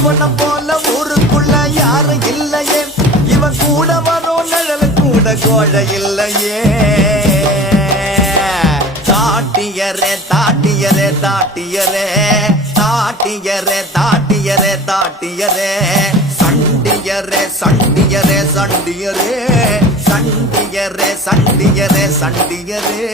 இவனை போல ஊருக்குள்ள யாரும் இல்லையே இவன் கூட வரும் நிழல் கூட கோழ இல்லையே தாட்டியரே தாட்டியரே தாட்டியரே தாட்டியரே தாட்டியரே தாட்டியரே சண்டியரே சண்டியரே சண்டியரே சண்டியரே சண்டியரே சண்டியரே